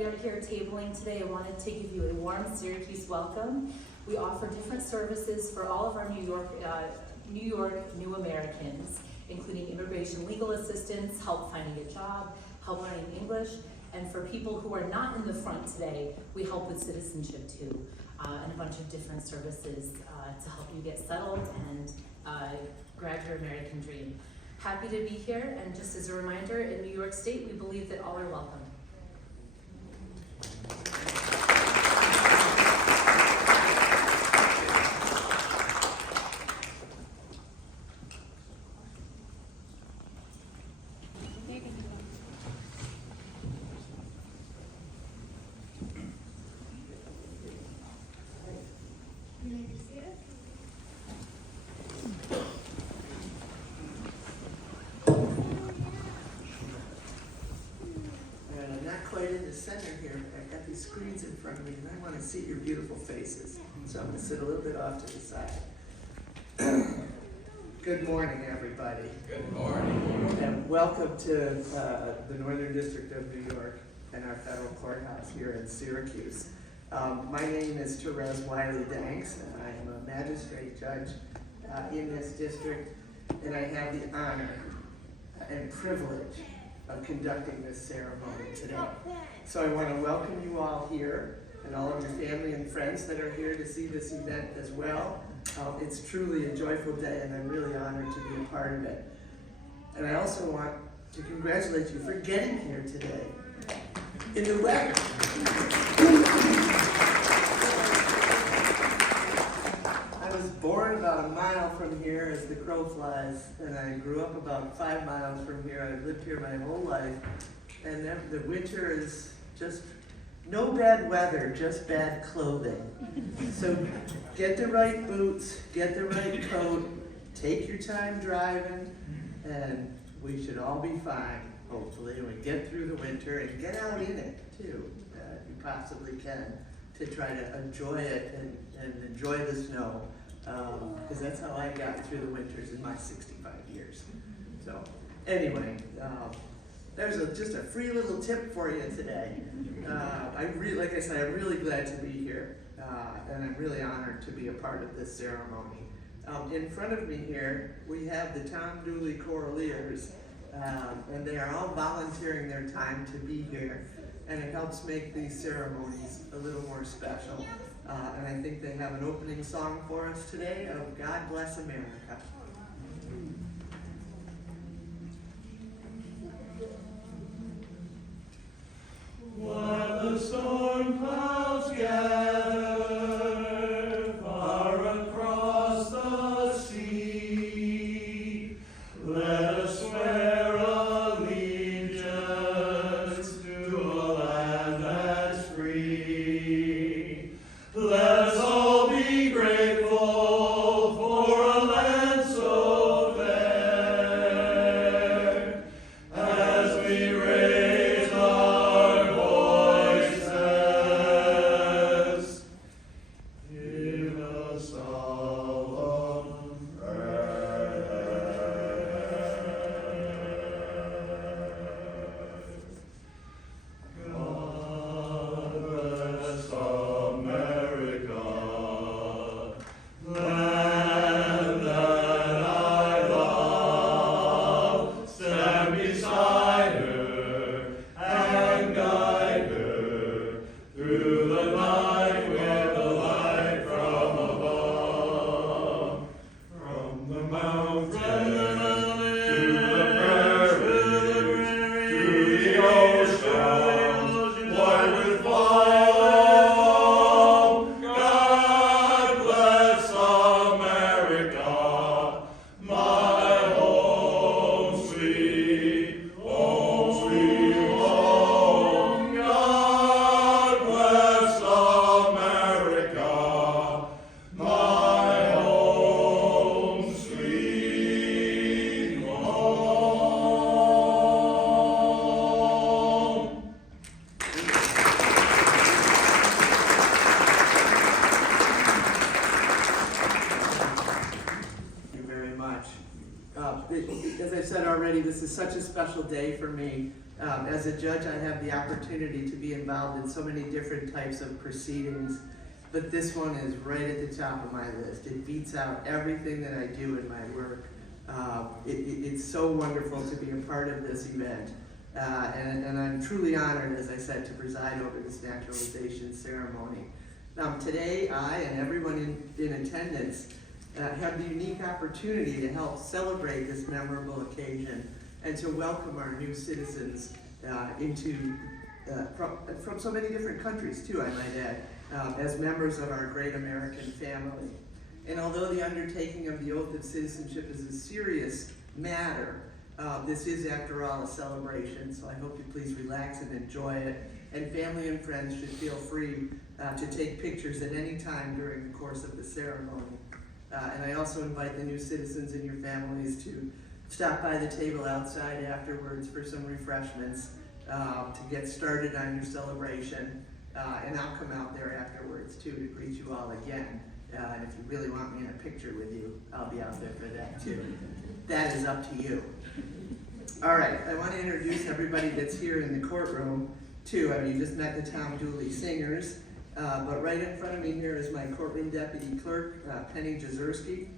we are here tabling today. I wanted to give you a warm Syracuse welcome. We offer different services for all of our New York new Americans, including immigration legal assistance, help finding a job, help learning English, and for people who are not in the front today, we help with citizenship too, and a bunch of different services to help you get settled and grab your American dream. Happy to be here, and just as a reminder, in New York State, we believe that all are welcome. In the center here, I've got these screens in front of me, and I want to see your beautiful faces. So I'm going to sit a little bit off to the side. Good morning, everybody. Good morning. And welcome to the Northern District of New York and our federal courthouse here in Syracuse. My name is Therese Wiley-Danks, and I am a magistrate judge in this district, and I have the honor and privilege of conducting this ceremony today. So I want to welcome you all here and all of your family and friends that are here to see this event as well. It's truly a joyful day, and I'm really honored to be a part of it. And I also want to congratulate you for getting here today in the weather. I was born about a mile from here as the crow flies, and I grew up about 5 miles from here. I've lived here my whole life, and the winter is just no bad weather, just bad clothing. So get the right boots, get the right coat, take your time driving, and we should all be fine, hopefully, when we get through the winter and get out in it too, if you possibly can, to try to enjoy it and enjoy the snow. Because that's how I got through the winters in my 65 years. So anyway, there's just a free little tip for you today. Like I said, I'm really glad to be here, and I'm really honored to be a part of this ceremony. In front of me here, we have the Tom Dooley Choraleers, and they are all volunteering their time to be here, and it helps make these ceremonies a little more special. And I think they have an opening song for us today of God Bless America. While the storm clouds gather far across the sea, let us swear allegiance to a land that's free. Let us all be grateful for a land so fair, as we raise our voices family, this is such a special day for me. As a judge, I have the opportunity to be involved in so many different types of proceedings, but this one is right at the top of my list. It beats out everything that I do in my work. It's so wonderful to be a part of this event. And I'm truly honored, as I said, to preside over this naturalization ceremony. Today, I and everyone in attendance have the unique opportunity to help celebrate this memorable occasion and to welcome our new citizens from so many different countries too, I might add, as members of our great American family. And although the undertaking of the oath of citizenship is a serious matter, this is, after all, a celebration, so I hope you please relax and enjoy it. And family and friends should feel free to take pictures at any time during the course of the ceremony. And I also invite the new citizens and your families to stop by the table outside afterwards for some refreshments to get started on your celebration. And I'll come out there afterwards too to greet you all again. And if you really want me in a picture with you, I'll be out there for that too. That is up to you. All right, I want to introduce everybody that's here in the courtroom too. You just met the Tom Dooley Singers, but right in front of me here is my courtroom deputy clerk, Penny Jazerski.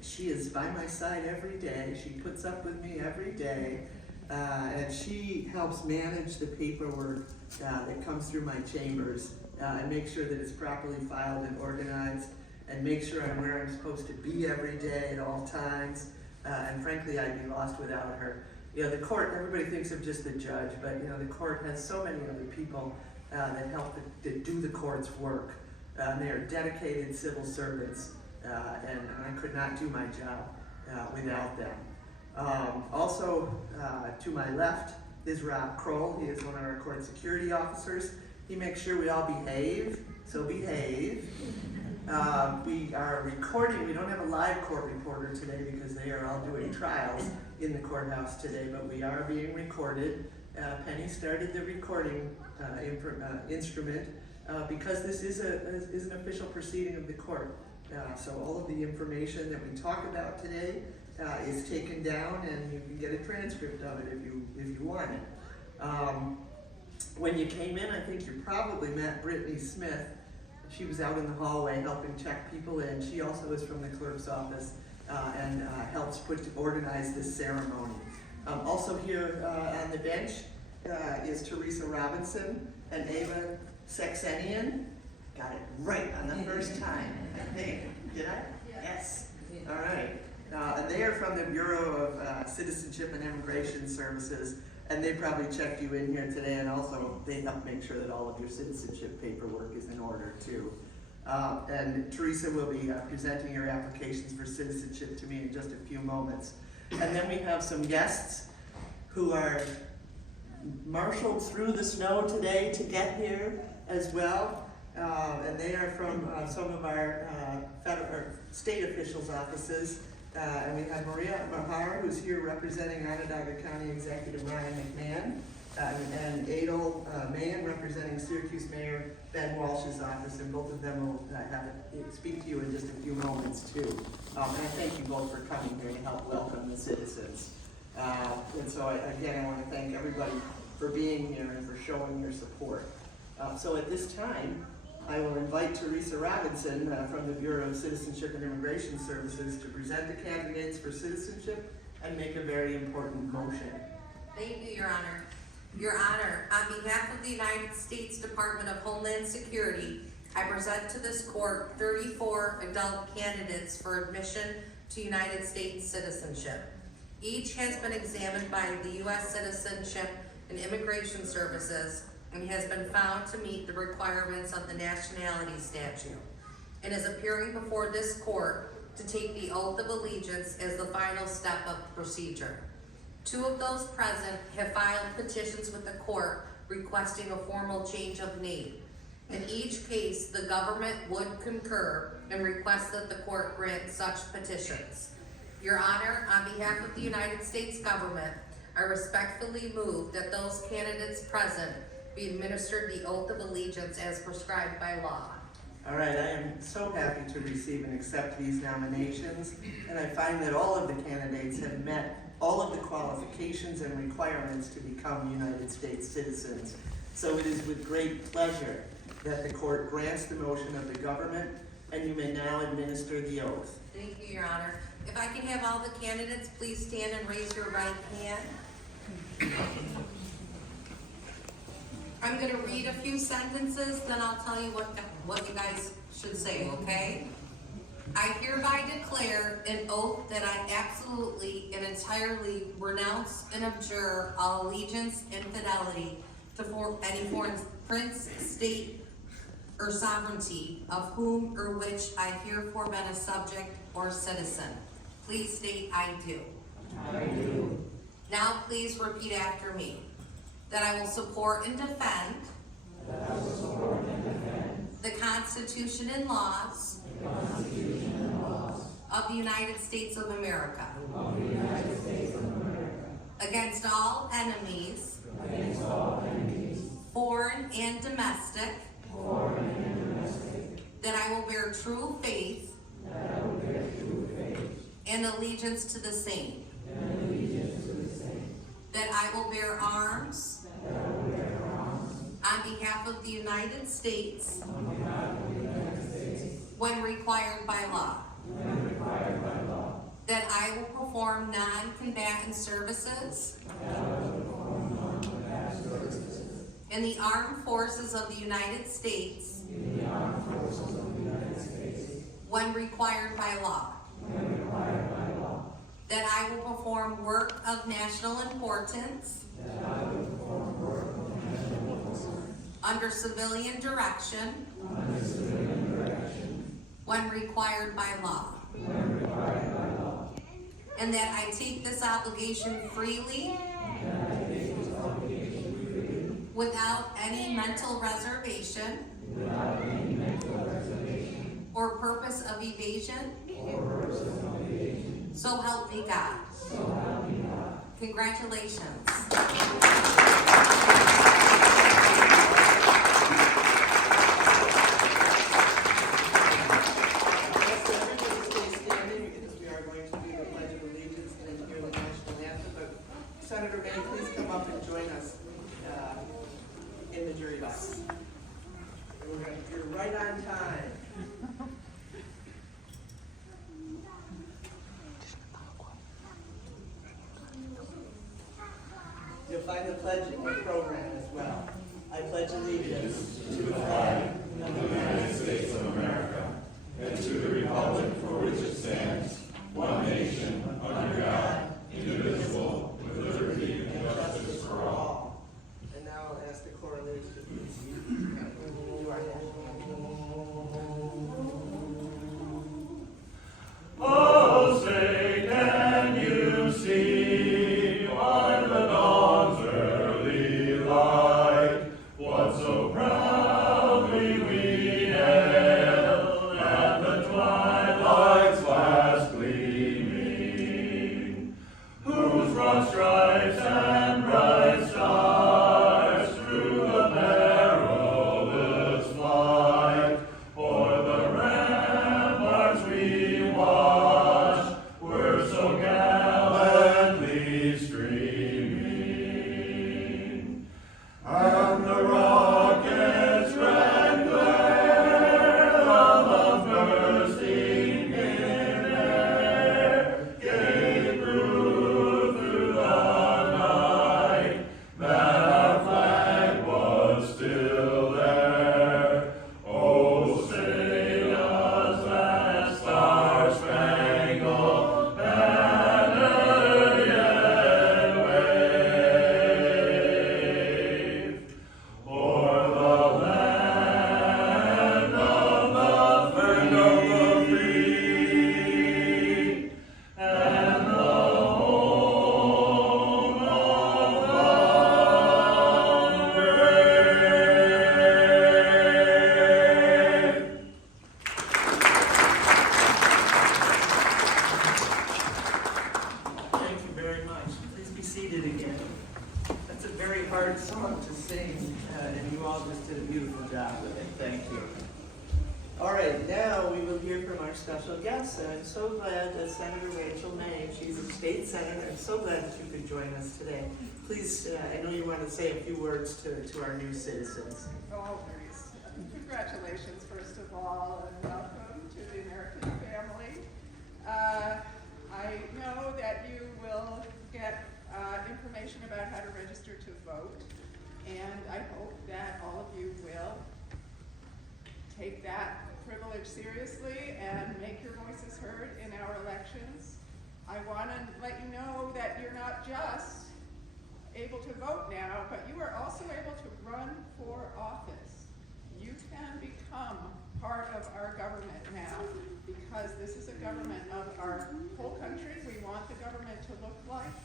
She is by my side every day. She puts up with me every day, and she helps manage the paperwork that comes through my chambers and make sure that it's properly filed and organized, and make sure I'm where I'm supposed to be every day at all times. And frankly, I'd be lost without her. You know, the court, everybody thinks of just the judge, but you know, the court has so many other people that help to do the court's work. They are dedicated civil servants, and I could not do my job without them. Also, to my left is Rob Kroll. He is one of our court security officers. He makes sure we all behave, so behave. We are recording. We don't have a live court reporter today because they are all doing trials in the courthouse today, but we are being recorded. Penny started the recording instrument because this is an official proceeding of the court. So all of the information that we talk about today is taken down, and you can get a transcript of it if you want it. When you came in, I think you probably met Brittany Smith. She was out in the hallway helping check people in. She also is from the clerk's office and helps organize this ceremony. Also here on the bench is Teresa Robinson and Ava Saxenian. Got it right on the first time, I think. Did I? Yes. All right. And they are from the Bureau of Citizenship and Immigration Services, and they probably checked you in here today, and also they help make sure that all of your citizenship paperwork is in order too. And Teresa will be presenting your applications for citizenship to me in just a few moments. And then we have some guests who are marshaled through the snow today to get here as well. And they are from some of our state officials' offices. And we have Maria Mahar, who's here representing Onondaga County Executive Ryan McMahon, and Adel Mahan representing Syracuse Mayor Ben Walsh's office, and both of them will speak to you in just a few moments too. And I thank you both for coming here to help welcome the citizens. And so again, I want to thank everybody for being here and for showing your support. So at this time, I will invite Teresa Robinson from the Bureau of Citizenship and Immigration Services to present the candidates for citizenship and make a very important motion. Thank you, Your Honor. Your Honor, on behalf of the United States Department of Homeland Security, I present to this court 34 adult candidates for admission to United States citizenship. Each has been examined by the U.S. Citizenship and Immigration Services and has been found to meet the requirements of the nationality statute and is appearing before this court to take the oath of allegiance as the final step of the procedure. 2 of those present have filed petitions with the court requesting a formal change of name. In each case, the government would concur and request that the court grant such petitions. Your Honor, on behalf of the United States government, I respectfully move that those candidates present be administered the oath of allegiance as prescribed by law. All right, I am so happy to receive and accept these nominations, and I find that all of the candidates have met all of the qualifications and requirements to become United States citizens. So it is with great pleasure that the court grants the motion of the government, and you may now administer the oath. Thank you, Your Honor. If I can have all the candidates please stand and raise your right hand. I'm going to read a few sentences, then I'll tell you what you guys should say, okay? I hereby declare an oath that I absolutely and entirely renounce and abjure all allegiance and fidelity to any foreign prince, state, or sovereignty of whom or which I herefore been a subject or citizen. Please state I do. I do. Now please repeat after me. That I will support and defend the Constitution and laws of the United States of America against all enemies, foreign and domestic, that I will bear true faith and allegiance to the same, that I will bear arms on behalf of the United States when required by law, that I will perform non-combatant services in the armed forces of the United States when required by law, that I will perform work of national importance under civilian direction when required by law, and that I take this obligation freely without any mental reservation or purpose of evasion. So help me God. Congratulations. Senator, may you please come up and join us in the jury box? You're right on time. You'll find the pledge in your program as well. I pledge allegiance To the flag of the United States of America and to the republic for which it stands, one nation, under God, indivisible, with liberty and justice for all. And now I'll ask the coroners to please do our national anthem. Oh, say, can you see on the dawn's early light what so proudly we hailed at the twilight's last gleaming, whose broad stripes and bright stars through the perilous flight o'er the ramparts we watched were so gallantly streaming, and the rocket's red glare of the bursting in air gave proof through the night that our flag was still there. Oh, say does that star-spangled banner yet wave o'er the land of the free and the home of the brave. Thank you very much. Please be seated again. That's a very hard song to sing, and you all just did a beautiful job with it. Thank you. All right, now we will hear from our special guest, and I'm so glad that Senator Rachel May, she's a state senator, I'm so glad that you could join us today. Please, I know you want to say a few words to our new citizens. Always. Congratulations, first of all, and welcome to the American family. I know that you will get information about how to register to vote, and I hope that all of you will take that privilege seriously and make your voices heard in our elections. I want to let you know that you're not just able to vote now, but you are also able to run for office. You can become part of our government now, because this is a government of our whole country. We want the government to look like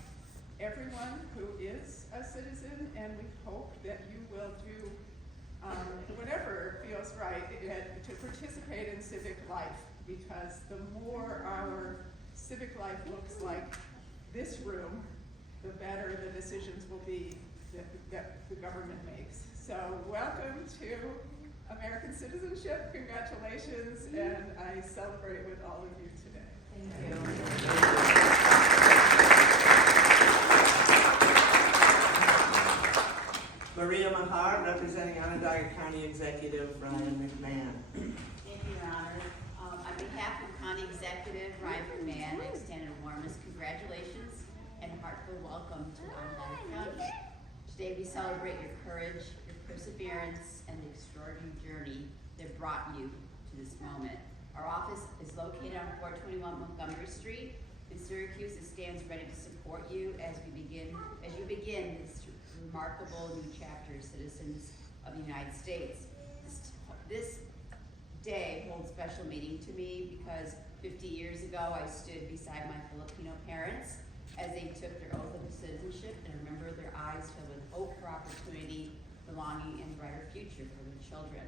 everyone who is a citizen, and we hope that you will do whatever feels right to participate in civic life, because the more our civic life looks like this room, the better the decisions will be that the government makes. So welcome to American citizenship, congratulations, and I celebrate with all of you today. Thank you. Maria Mahar, representing Onondaga County Executive Ryan McMahon. Thank you, Your Honor. On behalf of County Executive Ryan McMahon, I extend the warmest congratulations and heartfelt welcome to Onondaga County. Today we celebrate your courage, your perseverance, and the extraordinary journey that brought you to this moment. Our office is located on 421 Montgomery Street in Syracuse. It stands ready to support you as you begin this remarkable new chapter as citizens of the United States. This day holds special meaning to me because 50 years ago I stood beside my Filipino parents as they took their oath of citizenship, and I remember their eyes filled with hope for opportunity, belonging, and a brighter future for their children.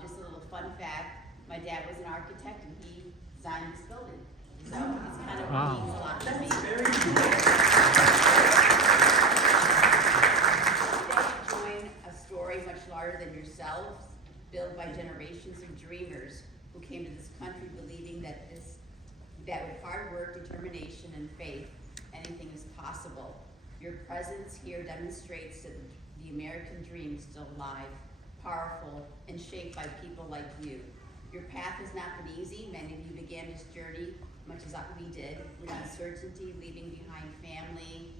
Just a little fun fact, my dad was an architect and he designed this building. So it's kind of means a lot to me. Very cool. Much larger than yourselves, built by generations of dreamers who came to this country believing that with hard work, determination, and faith, anything is possible. Your presence here demonstrates that the American dream is still alive, powerful, and shaped by people like you. Your path has not been easy. Many of you began this journey much as we did, with uncertainty, leaving behind family,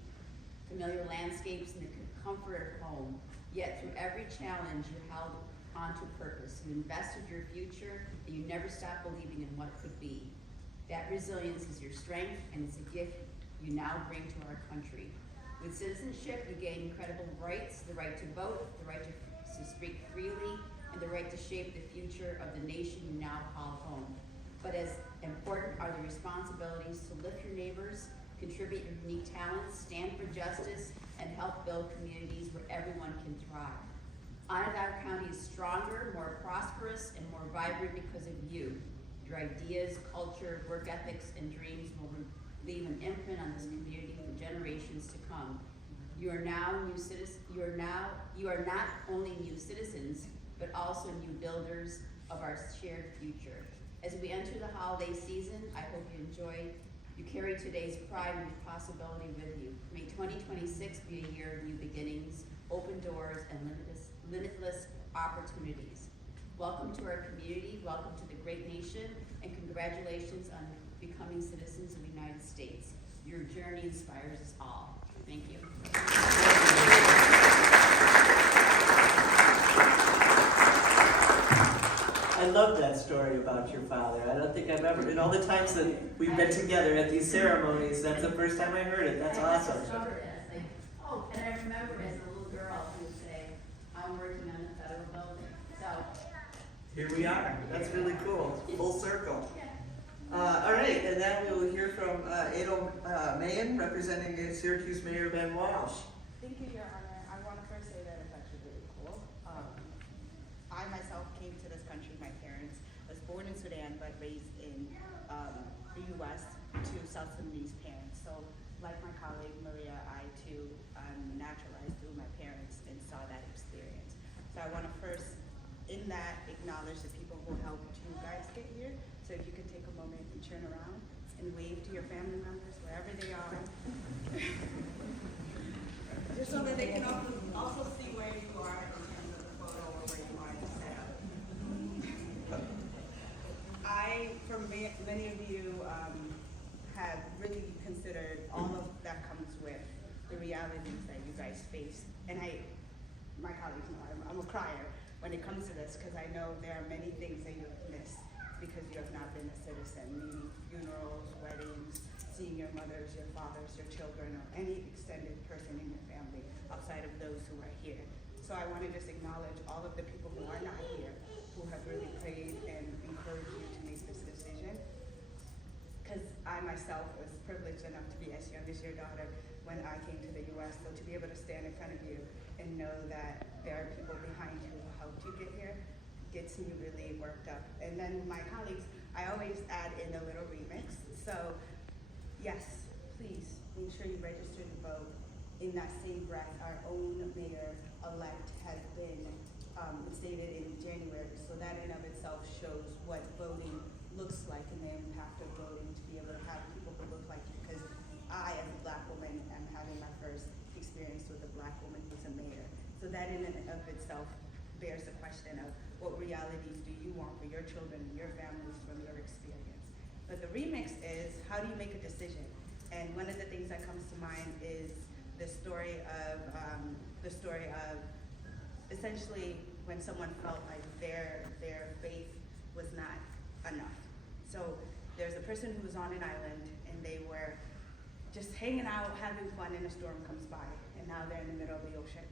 familiar landscapes, and the comfort of home. Yet through every challenge, you held on to purpose. You invested your future, and you never stopped believing in what could be. That resilience is your strength, and it's a gift you now bring to our country. With citizenship, you gain incredible rights: the right to vote, the right to speak freely, and the right to shape the future of the nation you now call home. But as important are the responsibilities to lift your neighbors, contribute your unique talents, stand for justice, and help build communities where everyone can thrive. Onondaga County is stronger, more prosperous, and more vibrant because of you. Your ideas, culture, work ethics, and dreams will leave an imprint on this community for generations to come. You are not only new citizens, but also new builders of our shared future. As we enter the holiday season, I hope you carry today's pride and possibility with you. May 2026 be a year of new beginnings, open doors, and limitless opportunities. Welcome to our community, welcome to the great nation, and congratulations on becoming citizens of the United States. Your journey inspires us all. Thank you. I love that story about your father. I don't think I've ever, in all the times that we've been together at these ceremonies, that's the first time I heard it. That's awesome. And I remember as a little girl, he would say, I'm working on a federal building. So Here we are. That's really cool. Full circle. All right, and then we will hear from Adel Mayen, representing Syracuse Mayor Ben Walsh. Thank you, Your Honor. I want to first say that it's actually really cool. I myself came to this country. My parents was born in Sudan but raised in the U.S. to South Sudanese parents. So, like my colleague Maria, I too am naturalized through my parents and saw that experience. So I want to first, in in that, acknowledge the people who helped you guys get here. So if you could take a moment and turn around and wave to your family members wherever they are. Just so that they can also see where you are in terms of the photo or where you are in the setup. For many of you, have really considered all of that comes with the realities that you guys face. And my colleagues know I'm a crier when it comes to this, because I know there are many things that you have missed because you have not been a citizen, meaning funerals, weddings, seeing your mothers, your fathers, your children, or any extended person in your family outside of those who are here. So I want to just acknowledge all of the people who are not here, who have really prayed and encouraged you to make this decision. Because I myself was privileged enough to be as young as your daughter when I came to the US, so to be able to stand in front of you and know that there are people behind you who helped you get here gets me really worked up. And then my colleagues, I always add in a little remix. So yes, please make sure you register to vote. In that same breath, our own mayor-elect has been stated in January, so that in of itself shows what voting looks like and the impact of voting, to be able to have people who look like you, because I, as a Black woman, am having my first experience with a Black woman who's a mayor. So that in and of itself bears the question of what realities do you want for your children and your families from your experience. But the remix is, how do you make a decision? And one of the things that comes to mind is the story of essentially when someone felt like their faith was not enough. So there's a person who was on an island and they were just hanging out, having fun, and a storm comes by, and now they're in the middle of the ocean.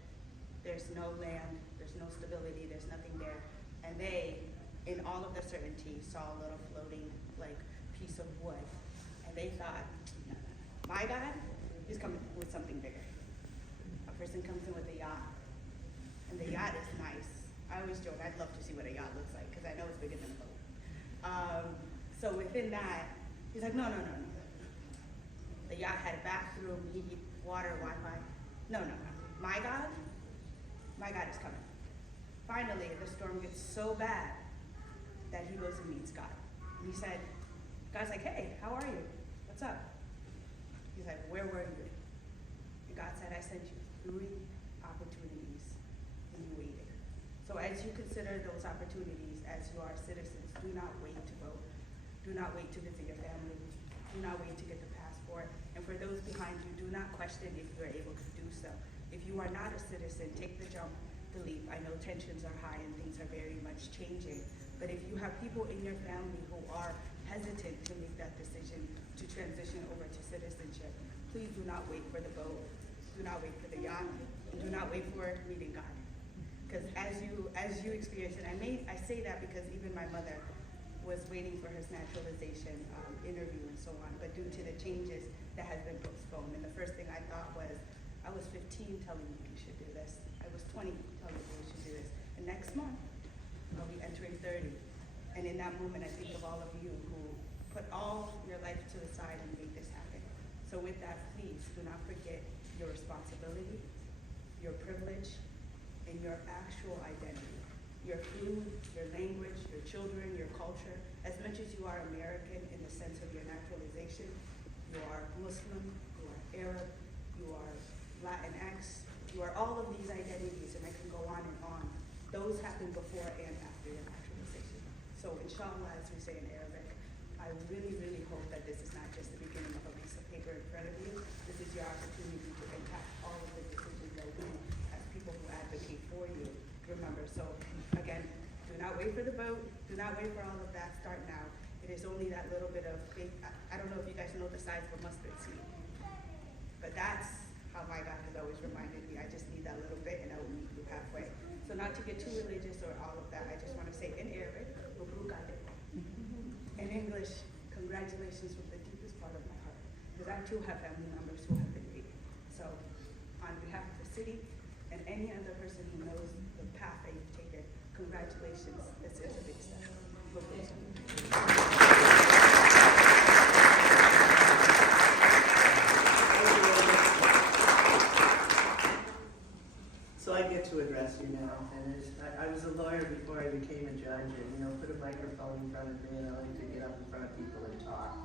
There's no land, there's no stability, there's nothing there. And they, in all of the certainty, saw a little floating like piece of wood. And they thought, my God, he's coming with something bigger. A person comes in with a yacht, and the yacht is nice. I always joke, I'd love to see what a yacht looks like, because I know it's bigger than a boat. So within that, he's like, no. The yacht had a bathroom, heat, water, Wi-Fi. No. My God is coming. Finally, the storm gets so bad that he goes and meets God. And he said, God's like, hey, how are you? What's up? He's like, where were you? And God said, I sent you 3 opportunities, and you waited. So as you consider those opportunities as you are citizens, do not wait to vote. Do not wait to visit your family. Do not wait to get the passport. And for those behind you, do not question if you're able to do so. If you are not a citizen, take the jump, the leap. I know tensions are high and things are very much changing. But if you have people in your family who are hesitant to make that decision to transition over to citizenship, please do not wait for the boat. Do not wait for the yacht. And do not wait for meeting God. Because as you experience it, I say that because even my mother was waiting for her naturalization interview and so on, but due to the changes that has been postponed. And the first thing I thought was, I was 15 telling me you should do this. I was 20 telling me you should do this. And next month, I'll be entering 30. And in that moment, I think of all of you who put all your life to the side and made this happen. So with that, please do not forget your responsibility, your privilege, and your actual identity. Your food, your language, your children, your culture. As much as you are American in the sense of your naturalization, you are Muslim, you are Arab, you are Latinx, you are all of these identities, and I can go on and on. Those happen before and after your naturalization. So inshallah, as we say in Arabic, I really, really hope that this is not just the beginning of a piece of paper in front of you. This is your opportunity to impact all of the decisions that we, as people who advocate for you, remember. So again, do not wait for the boat. Do not wait for all of that. Start now. It is only that little bit of faith. I don't know if you guys know the size of a mustard seed, but that's how my God has always reminded me. I just need that little bit, and I will meet you halfway. So not to get too religious or all of that, I just want to say in Arabic, in English, congratulations from the deepest part of my heart, because I too have family members who have been waiting. So on behalf of the city and any other person who knows the path that you've taken, congratulations. This is a big step. So I get to address you now, and I was a lawyer before I became a judge, and put a microphone in front of me, and I like to get up in front of people and talk.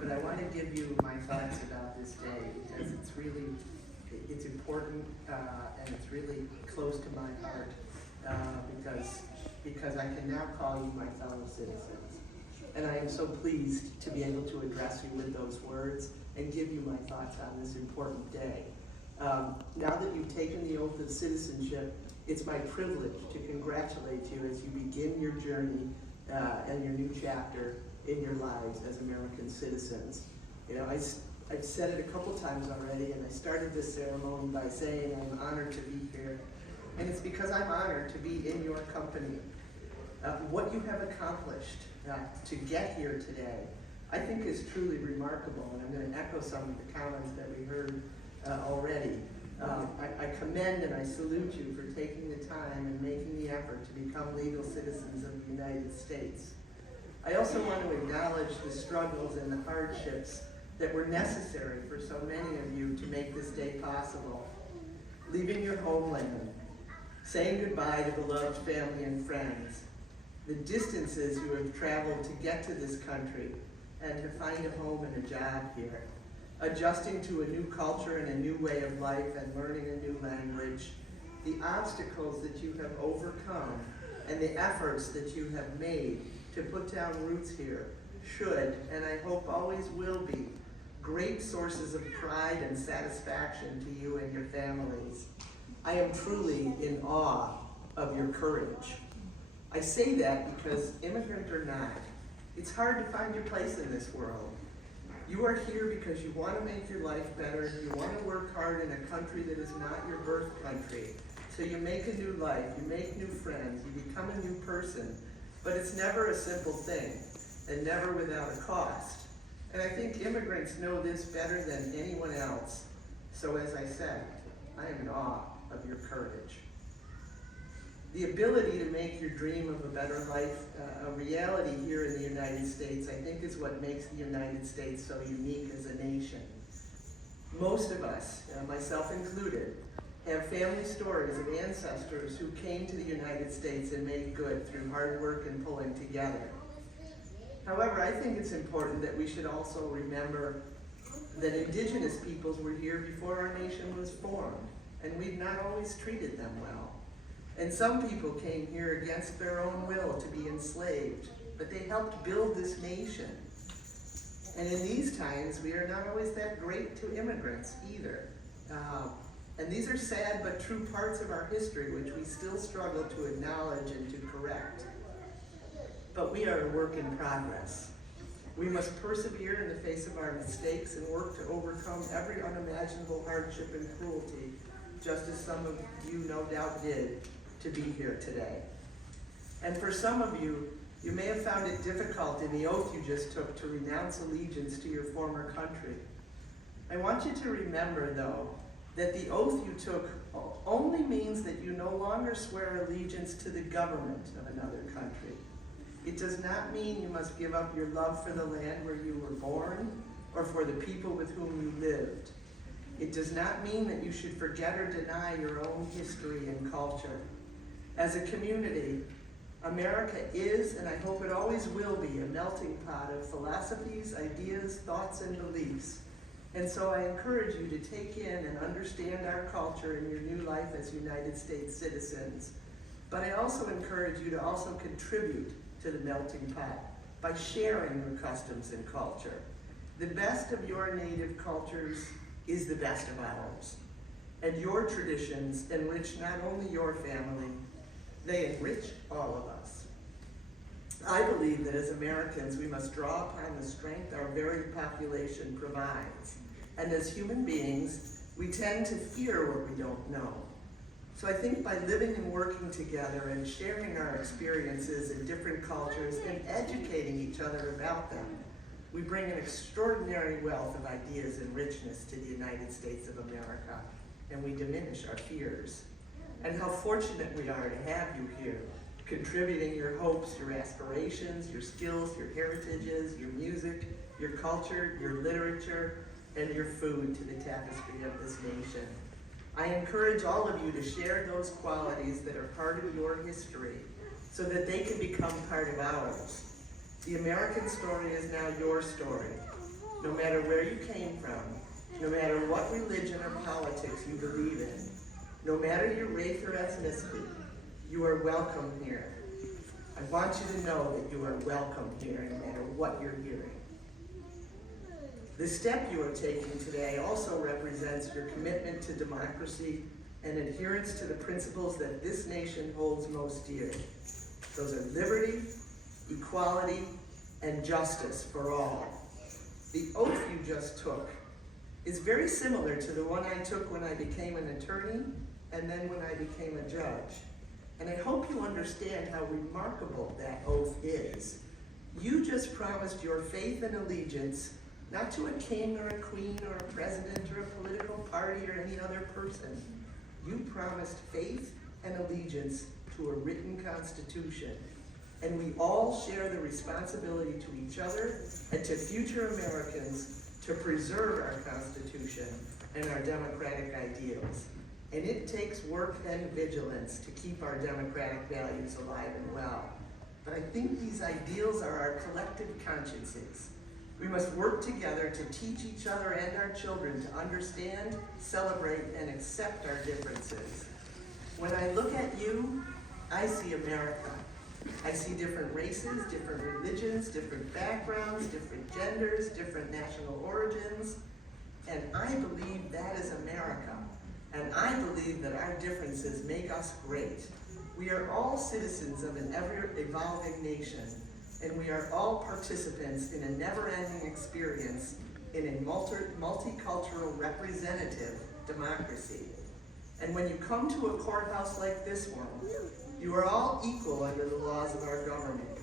But I want to give you my thoughts about this day, because it's important, and it's really close to my heart, because I can now call you my fellow citizens. And I am so pleased to be able to address you with those words and give you my thoughts on this important day. Now that you've taken the oath of citizenship, it's my privilege to congratulate you as you begin your journey and your new chapter in your lives as American citizens. I've said it a couple times already, and I started this ceremony by saying I'm honored to be here. And it's because I'm honored to be in your company. What you have accomplished to get here today, I think is truly remarkable, and I'm going to echo some of the comments that we heard already. I commend and I salute you for taking the time and making the effort to become legal citizens of the United States. I also want to acknowledge the struggles and the hardships that were necessary for so many of you to make this day possible. Leaving your homeland, saying goodbye to beloved family and friends, the distances you have traveled to get to this country and to find a home and a job here, adjusting to a new culture and a new way of life and learning a new language, the obstacles that you have overcome and the efforts that you have made to put down roots here should, and I hope always will be, great sources of pride and satisfaction to you and your families. I am truly in awe of your courage. I say that because, immigrant or not, it's hard to find your place in this world. You are here because you want to make your life better, you want to work hard in a country that is not your birth country. So you make a new life, you make new friends, you become a new person. But it's never a simple thing, and never without a cost. And I think immigrants know this better than anyone else. So as I said, I am in awe of your courage. The ability to make your dream of a better life a reality here in the United States, I think, is what makes the United States so unique as a nation. Most of us, myself included, have family stories of ancestors who came to the United States and made good through hard work and pulling together. However, I think it's important that we should also remember that indigenous peoples were here before our nation was formed, and we've not always treated them well. And some people came here against their own will to be enslaved, but they helped build this nation. And in these times, we are not always that great to immigrants either. And these are sad but true parts of our history which we still struggle to acknowledge and to correct. But we are a work in progress. We must persevere in the face of our mistakes and work to overcome every unimaginable hardship and cruelty, just as some of you no doubt did to be here today. And for some of you, you may have found it difficult in the oath you just took to renounce allegiance to your former country. I want you to remember, though, that the oath you took only means that you no longer swear allegiance to the government of another country. It does not mean you must give up your love for the land where you were born or for the people with whom you lived. It does not mean that you should forget or deny your own history and culture. As a community, America is, and I hope it always will be, a melting pot of philosophies, ideas, thoughts, and beliefs. And so I encourage you to take in and understand our culture in your new life as United States citizens. But I also encourage you to also contribute to the melting pot by sharing your customs and culture. The best of your native cultures is the best of ours. And your traditions enrich not only your family, they enrich all of us. I believe that as Americans, we must draw upon the strength our very population provides. And as human beings, we tend to fear what we don't know. So I think by living and working together and sharing our experiences in different cultures and educating each other about them, we bring an extraordinary wealth of ideas and richness to the United States of America, and we diminish our fears. And how fortunate we are to have you here, contributing your hopes, your aspirations, your skills, your heritages, your music, your culture, your literature, and your food to the tapestry of this nation. I encourage all of you to share those qualities that are part of your history so that they can become part of ours. The American story is now your story. No matter where you came from, no matter what religion or politics you believe in, no matter your race or ethnicity, you are welcome here. I want you to know that you are welcome here no matter what you're hearing. The step you are taking today also represents your commitment to democracy and adherence to the principles that this nation holds most dear. Those are liberty, equality, and justice for all. The oath you just took is very similar to the one I took when I became an attorney and then when I became a judge. And I hope you understand how remarkable that oath is. You just promised your faith and allegiance not to a king or a queen or a president or a political party or any other person. You promised faith and allegiance to a written constitution. And we all share the responsibility to each other and to future Americans to preserve our Constitution and our democratic ideals. And it takes work and vigilance to keep our democratic values alive and well. But I think these ideals are our collective consciences. We must work together to teach each other and our children to understand, celebrate, and accept our differences. When I look at you, I see America. I see different races, different religions, different backgrounds, different genders, different national origins, and I believe that is America. And I believe that our differences make us great. We are all citizens of an ever-evolving nation, and we are all participants in a never-ending experience in a multicultural representative democracy. And when you come to a courthouse like this one, you are all equal under the laws of our government.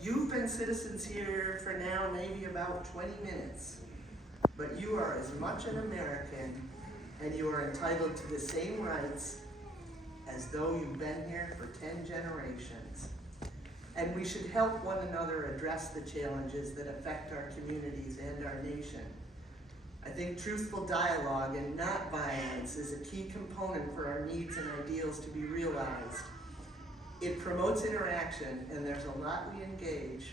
You've been citizens here for now maybe about 20 minutes, but you are as much an American and you are entitled to the same rights as though you've been here for 10 generations. And we should help one another address the challenges that affect our communities and our nation. I think truthful dialogue and not violence is a key component for our needs and ideals to be realized. It promotes interaction, and there's a lot we engage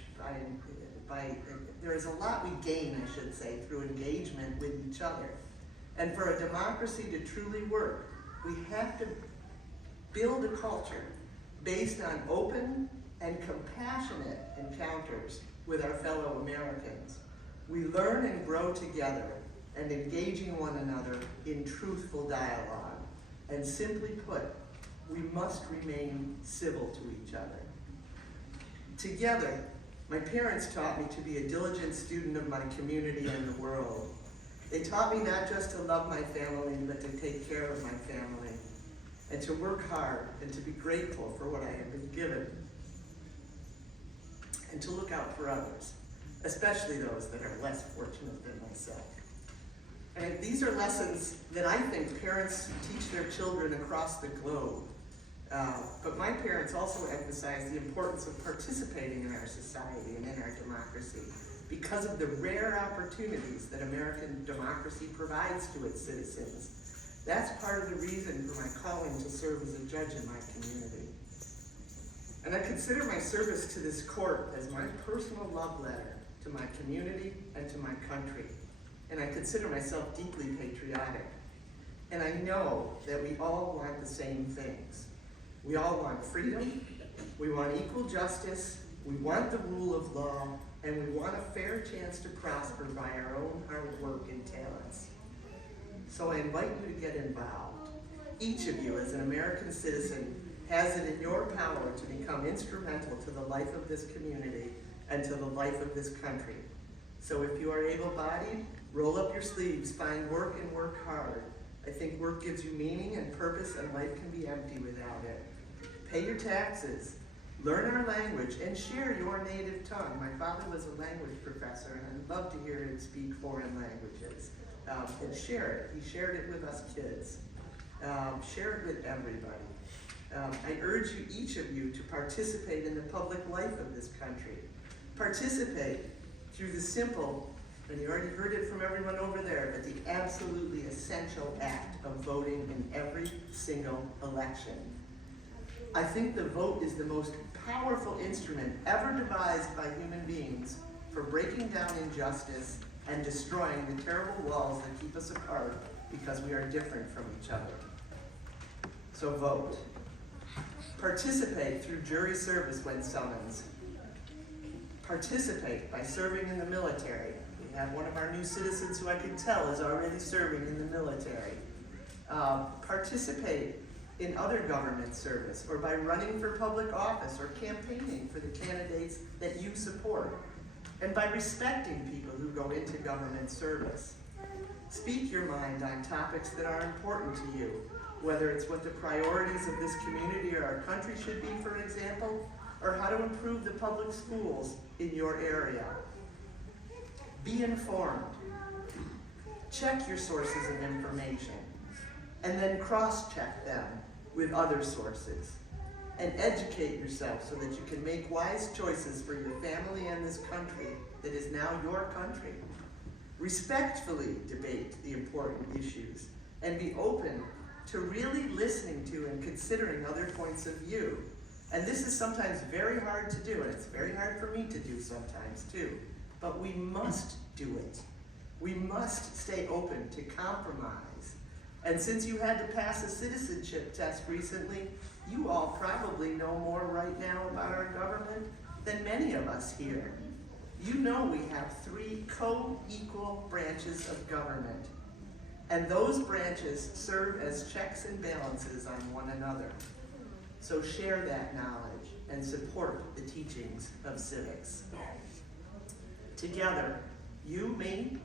there's a lot we gain, I should say, through engagement with each other. And for a democracy to truly work, we have to build a culture based on open and compassionate encounters with our fellow Americans. We learn and grow together and engaging one another in truthful dialogue. And simply put, we must remain civil to each other. Together, my parents taught me to be a diligent student of my community and the world. They taught me not just to love my family, but to take care of my family, and to work hard, and to be grateful for what I have been given, and to look out for others, especially those that are less fortunate than myself. And these are lessons that I think parents teach their children across the globe. But my parents also emphasized the importance of participating in our society and in our democracy because of the rare opportunities that American democracy provides to its citizens. That's part of the reason for my calling to serve as a judge in my community. And I consider my service to this court as my personal love letter to my community and to my country. And I consider myself deeply patriotic. And I know that we all want the same things. We all want freedom, we want equal justice, we want the rule of law, and we want a fair chance to prosper by our own hard work and talents. So I invite you to get involved. Each of you, as an American citizen, has it in your power to become instrumental to the life of this community and to the life of this country. So if you are able-bodied, roll up your sleeves, find work and work hard. I think work gives you meaning and purpose, and life can be empty without it. Pay your taxes, learn our language, and share your native tongue. My father was a language professor, and I'd love to hear him speak foreign languages. And share it. He shared it with us kids. Share it with everybody. I urge you, each of you, to participate in the public life of this country. Participate through the simple and you already heard it from everyone over there, but the absolutely essential act of voting in every single election. I think the vote is the most powerful instrument ever devised by human beings for breaking down injustice and destroying the terrible walls that keep us apart because we are different from each other. So vote. Participate through jury service when summoned. Participate by serving in the military. We have one of our new citizens who I can tell is already serving in the military. Participate in other government service, or by running for public office or campaigning for the candidates that you support, and by respecting people who go into government service. Speak your mind on topics that are important to you, whether it's what the priorities of this community or our country should be, for example, or how to improve the public schools in your area. Be informed. Check your sources of information, and then cross-check them with other sources. And educate yourself so that you can make wise choices for your family and this country that is now your country. Respectfully debate the important issues, and be open to really listening to and considering other points of view. And this is sometimes very hard to do, and it's very hard for me to do sometimes too. But we must do it. We must stay open to compromise. And since you had to pass a citizenship test recently, you all probably know more right now about our government than many of us here. You know we have 3 co-equal branches of government, and those branches serve as checks and balances on one another. So share that knowledge and support the teachings of civics. Together, you, me,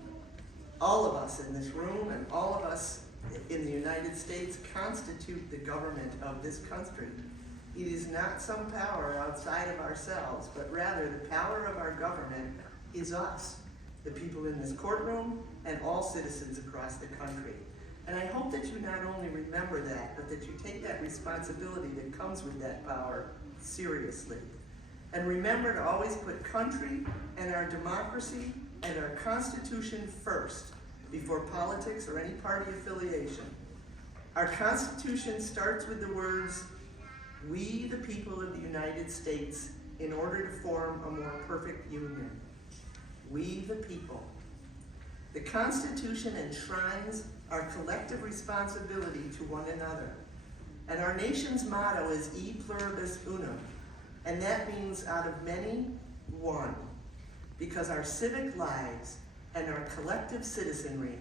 all of us in this room and all of us in the United States constitute the government of this country. It is not some power outside of ourselves, but rather the power of our government is us, the people in this courtroom and all citizens across the country. And I hope that you not only remember that, but that you take that responsibility that comes with that power seriously. And remember to always put country and our democracy and our Constitution first before politics or any party affiliation. Our Constitution starts with the words, "We, the people of the United States, in order to form a more perfect union." We, the people. The Constitution enshrines our collective responsibility to one another. And our nation's motto is E pluribus unum, and that means out of many, one, because our civic lives and our collective citizenry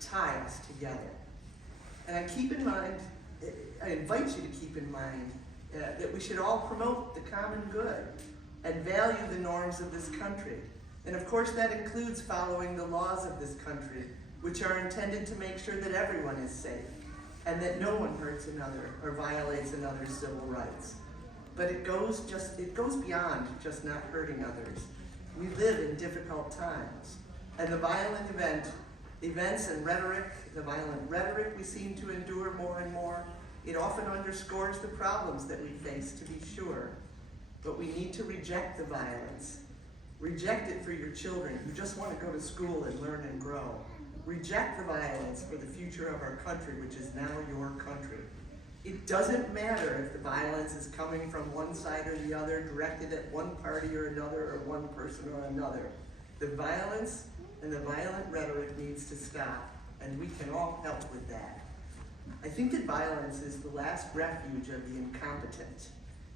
tie us together. And I invite you to keep in mind that we should all promote the common good and value the norms of this country. And of course that includes following the laws of this country, which are intended to make sure that everyone is safe and that no one hurts another or violates another's civil rights. But it goes beyond just not hurting others. We live in difficult times, and the violent events and rhetoric, the violent rhetoric we seem to endure more and more, it often underscores the problems that we face, to be sure. But we need to reject the violence. Reject it for your children who just want to go to school and learn and grow. Reject the violence for the future of our country, which is now your country. It doesn't matter if the violence is coming from one side or the other, directed at one party or another, or one person or another. The violence and the violent rhetoric needs to stop, and we can all help with that. I think that violence is the last refuge of the incompetent,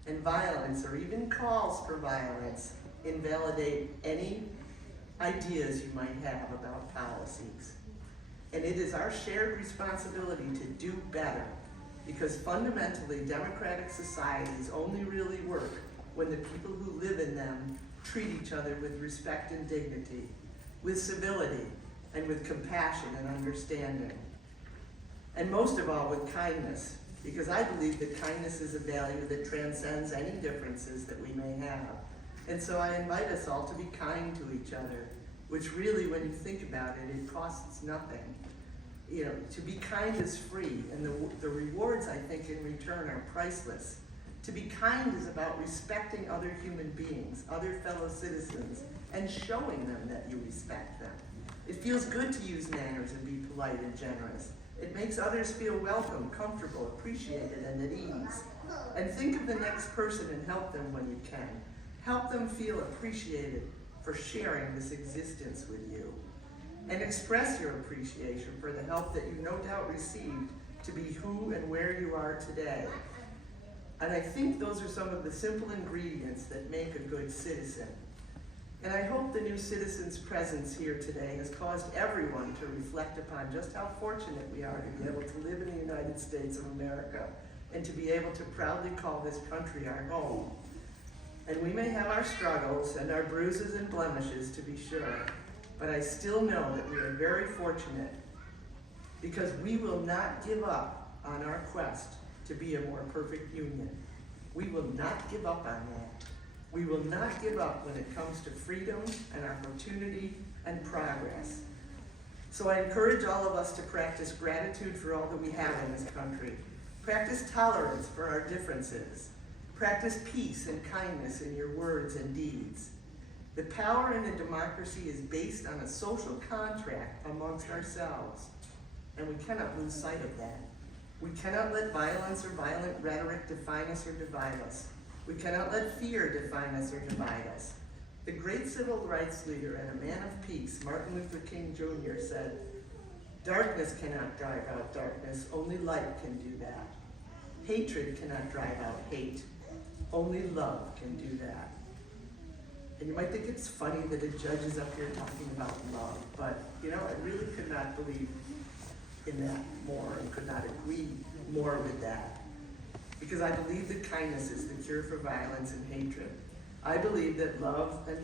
and violence, or even calls for violence, invalidate any ideas you might have about policies. And it is our shared responsibility to do better, because fundamentally democratic societies only really work when the people who live in them treat each other with respect and dignity, with civility, and with compassion and understanding. And most of all, with kindness, because I believe that kindness is a value that transcends any differences that we may have. And so I invite us all to be kind to each other, which really, when you think about it, it costs nothing. You know, to be kind is free, and the rewards, I think, in return are priceless. To be kind is about respecting other human beings, other fellow citizens, and showing them that you respect them. It feels good to use manners and be polite and generous. It makes others feel welcome, comfortable, appreciated, and at ease. And think of the next person and help them when you can. Help them feel appreciated for sharing this existence with you. And express your appreciation for the help that you no doubt received to be who and where you are today. And I think those are some of the simple ingredients that make a good citizen. And I hope the new citizen's presence here today has caused everyone to reflect upon just how fortunate we are to be able to live in the United States of America and to be able to proudly call this country our home. And we may have our struggles and our bruises and blemishes, to be sure, but I still know that we are very fortunate because we will not give up on our quest to be a more perfect union. We will not give up on that. We will not give up when it comes to freedom and opportunity and progress. So I encourage all of us to practice gratitude for all that we have in this country. Practice tolerance for our differences. Practice peace and kindness in your words and deeds. The power in a democracy is based on a social contract amongst ourselves, and we cannot lose sight of that. We cannot let violence or violent rhetoric define us or divide us. We cannot let fear define us or divide us. The great civil rights leader and a man of peace, Martin Luther King Jr., said, "Darkness cannot drive out darkness, only light can do that. Hatred cannot drive out hate, only love can do that." And you might think it's funny that a judge is up here talking about love, but you know, I really could not believe in that more and could not agree more with that. Because I believe that kindness is the cure for violence and hatred. I believe that love and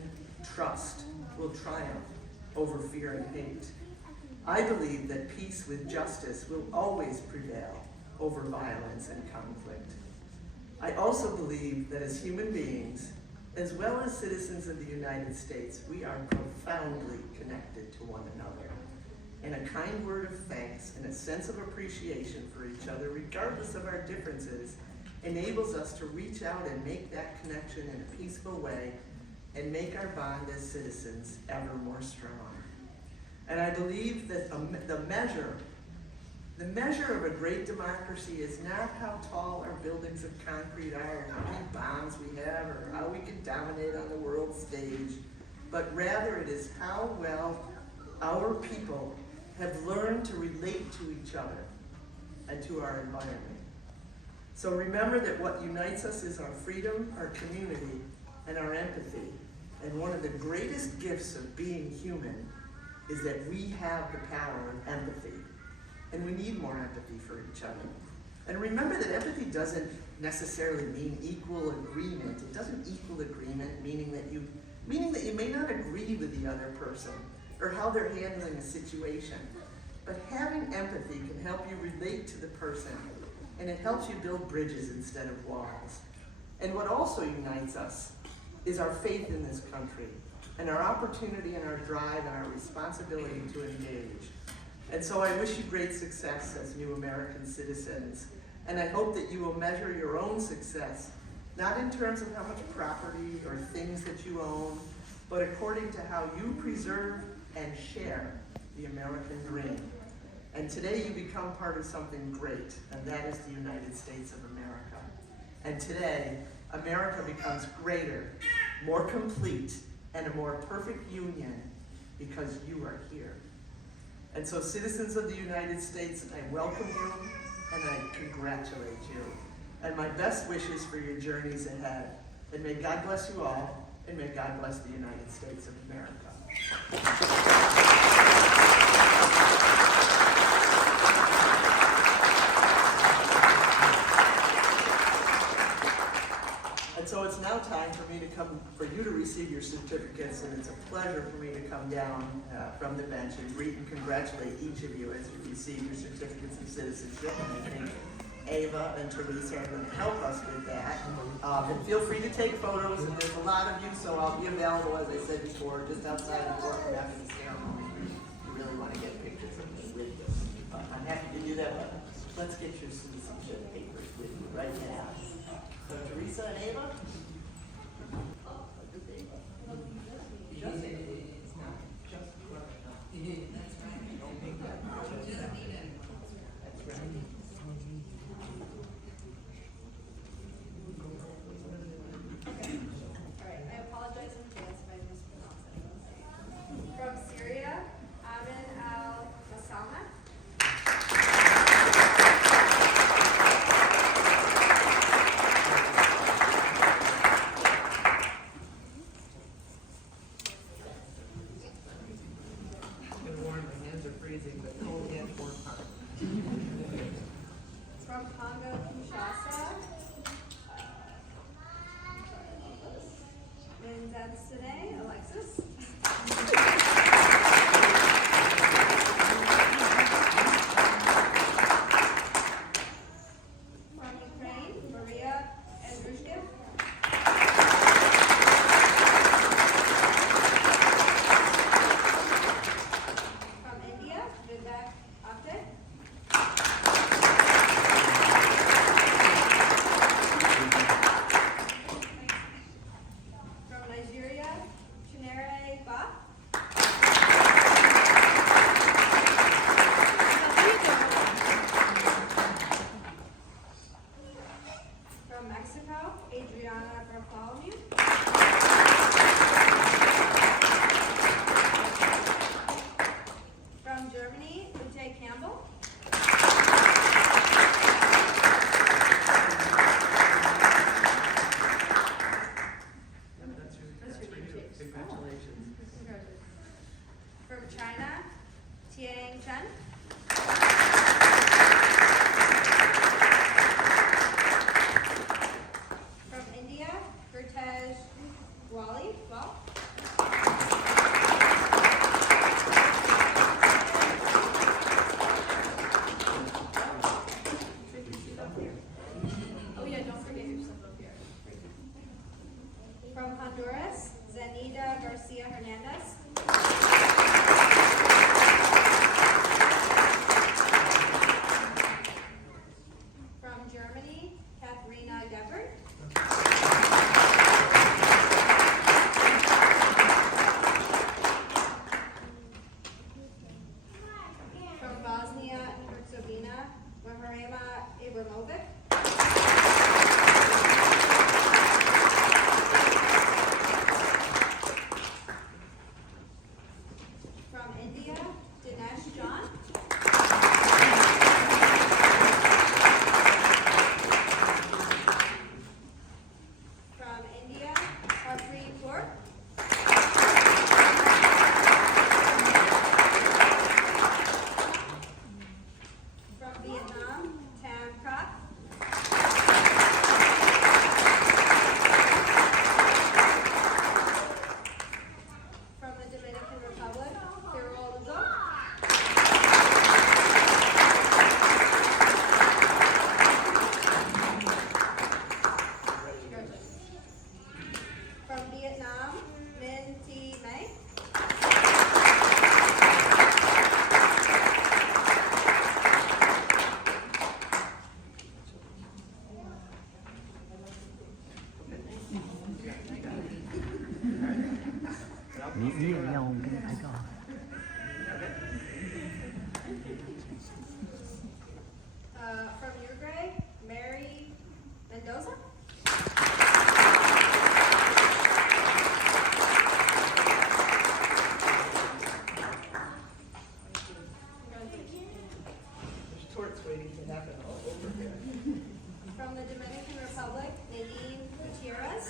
trust will triumph over fear and hate. I believe that peace with justice will always prevail over violence and conflict. I also believe that as human beings, as well as citizens of the United States, we are profoundly connected to one another. And a kind word of thanks and a sense of appreciation for each other, regardless of our differences, enables us to reach out and make that connection in a peaceful way and make our bond as citizens ever more strong. And I believe that the measure of a great democracy is not how tall our buildings of concrete are, or how many bombs we have, or how we can dominate on the world stage, but rather it is how well our people have learned to relate to each other and to our environment. So remember that what unites us is our freedom, our community, and our empathy. And one of the greatest gifts of being human is that we have the power of empathy. And we need more empathy for each other. And remember that empathy doesn't necessarily mean equal agreement. It doesn't equal agreement, meaning that you may not agree with the other person or how they're handling a situation. But having empathy can help you relate to the person, and it helps you build bridges instead of walls. And what also unites us is our faith in this country, and our opportunity and our drive and our responsibility to engage. And so I wish you great success as new American citizens. And I hope that you will measure your own success, not in terms of how much property or things that you own, but according to how you preserve and share the American dream. And today you become part of something great, and that is the United States of America. And today, America becomes greater, more complete, and a more perfect union because you are here. And so, citizens of the United States, I welcome you and I congratulate you. And my best wishes for your journeys ahead. And may God bless you all, and may God bless the United States of America. And so it's now time for you to receive your certificates, and it's a pleasure for me to come down from the bench and greet and congratulate each of you as you receive your certificates of citizenship. And I think Ava and Teresa are going to help us with that. And feel free to take photos, and there's a lot of you, so I'll be available, as I said before, just outside the courtroom after the ceremony. You really want to get pictures of me with you. I'm happy to do that, but let's get your citizenship papers with you right now. So Teresa and Ava? Just Sine, Alexis. From Ukraine, Maria Andrushkin. From India, Vivek Apte. From Nigeria, Chinere Ba. From Mexico, Adriana Bartholomew. From Germany, Ute Campbell. That's for you. Congratulations. From China, Tiang Chen. From India, Gurtej Wali. Oh yeah, don't forget your stuff up here. From Honduras, Zanida Garcia Hernandez. From Germany, Katharina Gebert. From Bosnia and Herzegovina, Mahorema Ibrahimovic. From India, Dinesh John. From India, Harpreet Kaur. From Vietnam, Tam Krat. From the Dominican Republic, Carol Lugo. From Vietnam, Minh Thi May. From Uruguay, Mary Mendoza. There's torts waiting to happen all over here. From the Dominican Republic, Nadine Gutierrez.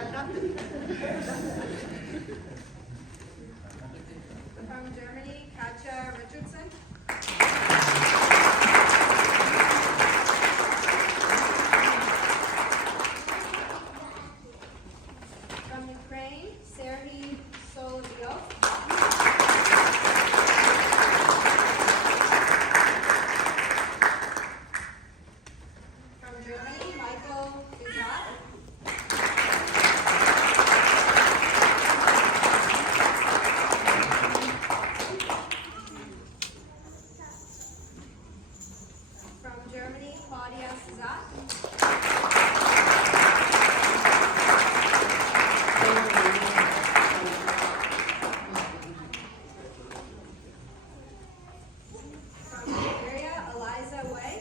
got nothing. From Germany, Katja Richardson. From Ukraine, Serhiy Solovyov. From Germany, Michael Bizot. From Germany, Claudia Sizat. From Nigeria, Eliza Way.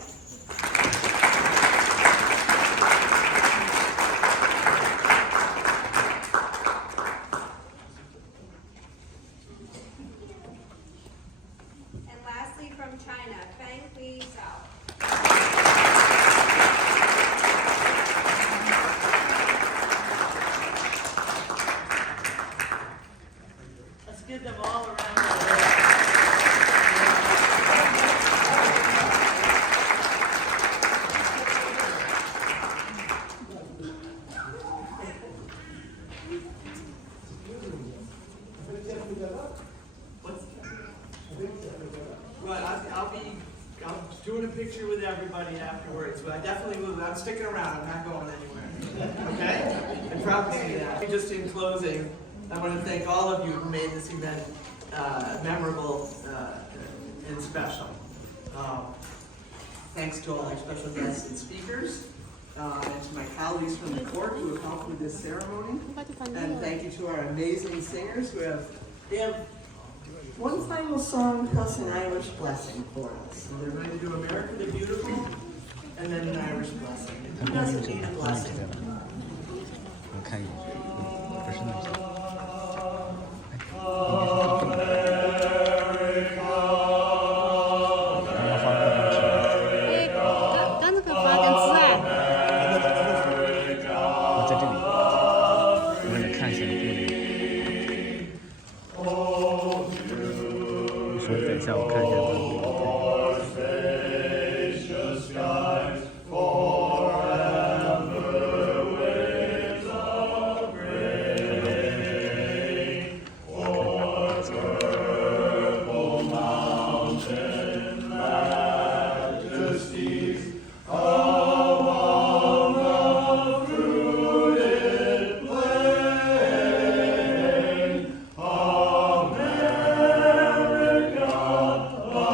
And lastly, from China, Feng Hui Zhao. Let's give them all a round of applause. Right, I'm doing a picture with everybody afterwards, but I definitely will. I'm sticking around. I'm not going anywhere. Okay? I promise you that. Just in closing, I want to thank all of you who made this event memorable and special. Thanks to all our special guests and speakers, and to my colleagues from the court who have helped with this ceremony. And thank you to our amazing singers who have one final song plus an Irish blessing for us. So they're going to do America the Beautiful and then an Irish blessing. And who doesn't need a blessing? 我看一眼，不是那个。 刚那个发电机啊，我在这里，我也看一下这里。你说等一下，我看一下这里。 America.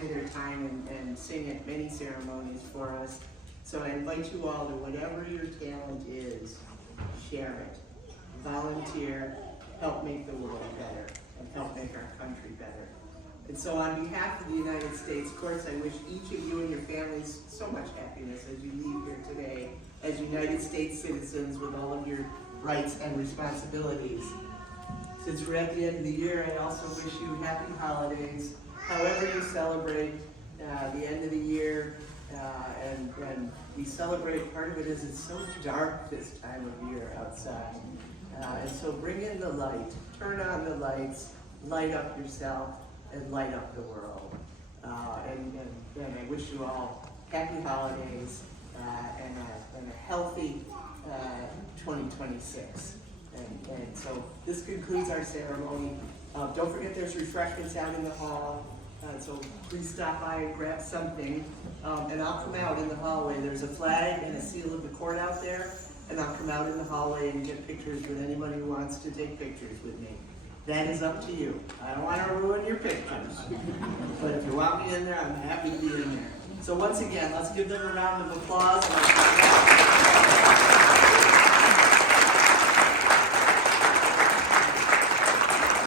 volunteer their time and sing at many ceremonies for us. So I invite you all to whatever your talent is, share it. Volunteer, help make the world better, and help make our country better. And so on behalf of the United States courts, I wish each of you and your families so much happiness as you leave here today as United States citizens with all of your rights and responsibilities. Since we're at the end of the year, I also wish you happy holidays, however you celebrate the end of the year. And we celebrate, part of it is it's so dark this time of year outside. And so bring in the light, turn on the lights, light up yourself, and light up the world. And I wish you all happy holidays and a healthy 2026. And so this concludes our ceremony. Don't forget there's refreshments out in the hall. So please stop by and grab something. And I'll come out in the hallway. There's a flag and a seal of the court out there. And I'll come out in the hallway and get pictures with anybody who wants to take pictures with me. That is up to you. I don't want to ruin your pictures. But if you want me in there, I'm happy to be in there. So once again, let's give them a round of applause.